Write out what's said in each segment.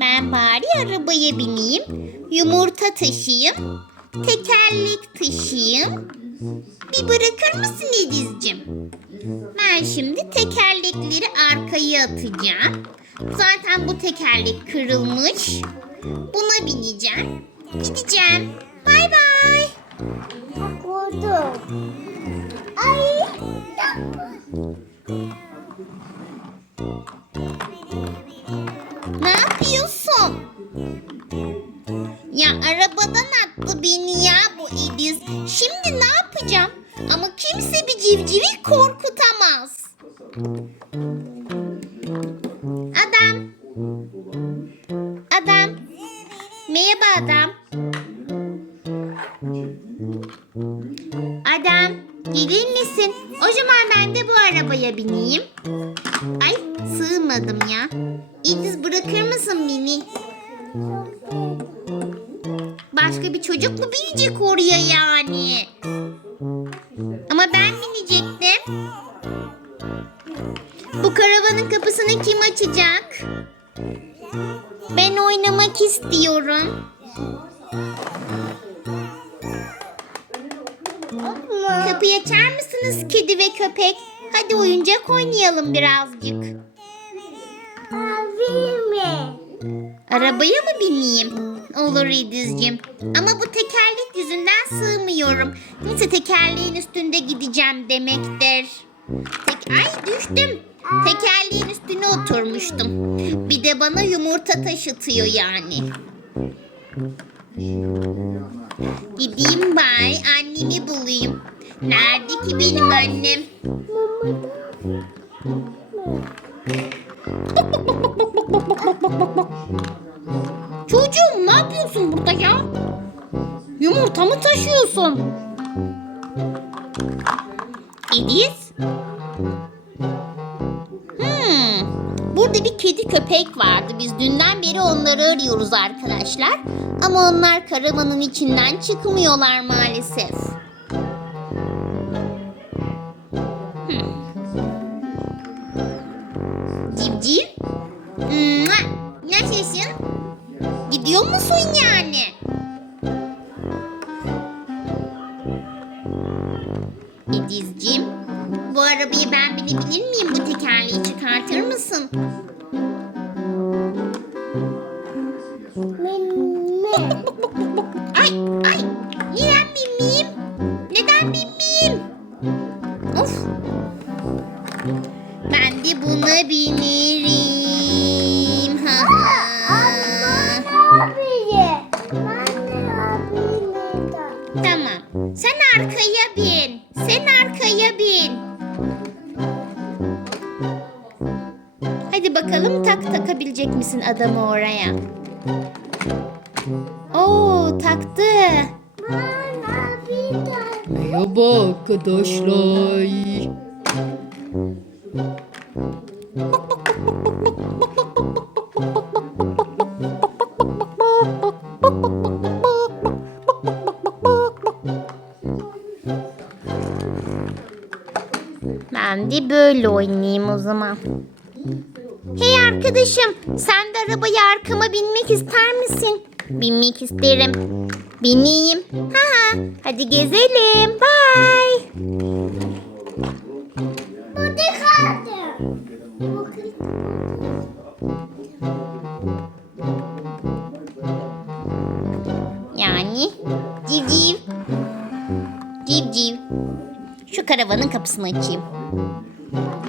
Ben bari arabaya bineyim. Yumurta taşıyayım. Tekerlek taşıyayım. Bir bırakır mısın Ediz'cim? Ben şimdi tekerlekleri arkaya atacağım. Zaten bu tekerlek kırılmış. Buna bineceğim. Gideceğim. Bay bay. Korktum. Ay. Ne civcivi korkutamaz. Adam. Adam. Merhaba adam. Adam, gelir misin? O zaman ben de bu arabaya bineyim. Ay, sığmadım ya. İdiz bırakır mısın beni? Başka bir çocuk mu binecek oraya yani? Kapısını kim açacak? Ben oynamak istiyorum. Kapıyı açar mısınız kedi ve köpek? Hadi oyuncak oynayalım birazcık. Arabaya mı bineyim? Olur İdizciğim. Ama bu tekerlek yüzünden sığmıyorum. Neyse tekerleğin üstünde gideceğim demektir. Tek Ay düştüm. Tekerleğin üstüne oturmuştum. Bir de bana yumurta taşıtıyor yani. Gideyim bari annemi bulayım. Nerede ki benim annem? Çocuğum ne yapıyorsun burada ya? Yumurta mı taşıyorsun? Ediz? Burada bir kedi köpek vardı. Biz dünden beri onları arıyoruz arkadaşlar. Ama onlar karavanın içinden çıkmıyorlar maalesef. Hmm. Civciv? Nasılsın? Gidiyor musun yani? Edizciğim, bu arabayı ben binebilir miyim? Bu tekerleği çıkartır mısın? Ay, ay, neden binmeyeyim? Neden binmeyeyim? Of. Ben de buna binerim. Ha ha. Tamam. Sen arkaya Hadi bakalım tak takabilecek misin adamı oraya? Oo taktı. Merhaba arkadaşlar. Ben de böyle oynayayım o zaman. Hey arkadaşım, sen de arabaya arkama binmek ister misin? Binmek isterim. Bineyim. Ha ha. Hadi gezelim. Bye. Burada kaldı. Bakın. Yani civciv. Civciv. Şu karavanın kapısını açayım.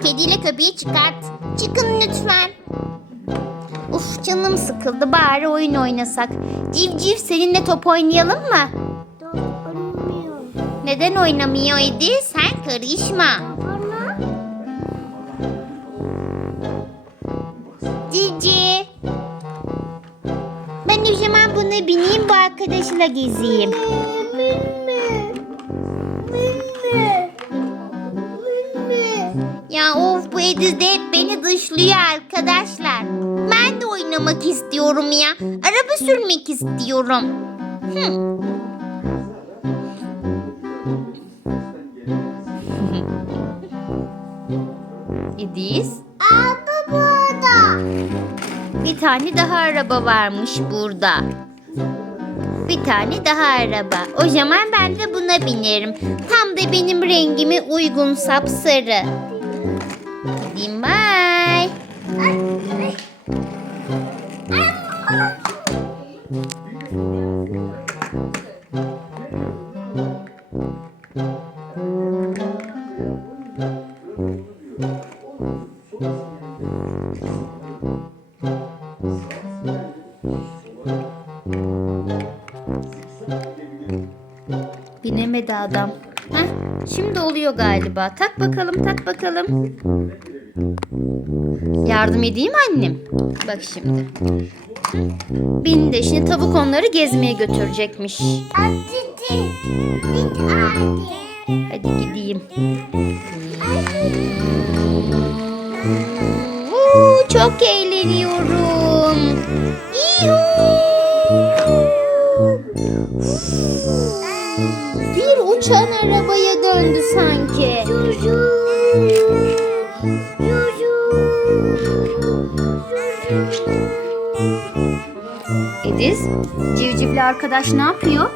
Kediyle köpeği çıkart. Çıkın lütfen. Uf canım sıkıldı bari oyun oynasak. Civciv seninle top oynayalım mı? Neden oynamıyor Edi? Sen karışma. Cici. Ben o zaman buna bineyim bu arkadaşla gezeyim. Ya of Ediz de hep beni dışlıyor arkadaşlar. Ben de oynamak istiyorum ya. Araba sürmek istiyorum. Hı. Ediz. Abi burada. Bir tane daha araba varmış burada. Bir tane daha araba. O zaman ben de buna binerim. Tam da benim rengime uygun sapsarı. Gideyim bye. Binemedi adam. Heh, şimdi oluyor galiba. Tak bakalım tak bakalım. Yardım edeyim annem. Bak şimdi. Beni de şimdi tavuk onları gezmeye götürecekmiş. Hadi. Gideyim. Oo, çok eğleniyorum. Bir uçan arabaya döndü sanki. Ediz, civcivli arkadaş ne yapıyor?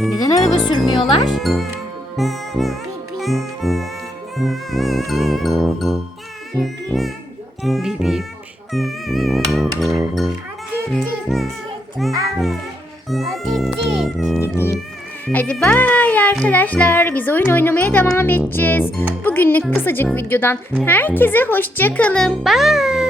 Neden araba sürmüyorlar? Bip bip. Hadi bay arkadaşlar. Biz oyun oynamaya devam edeceğiz. Bugünlük kısacık videodan herkese hoşça kalın. Bye.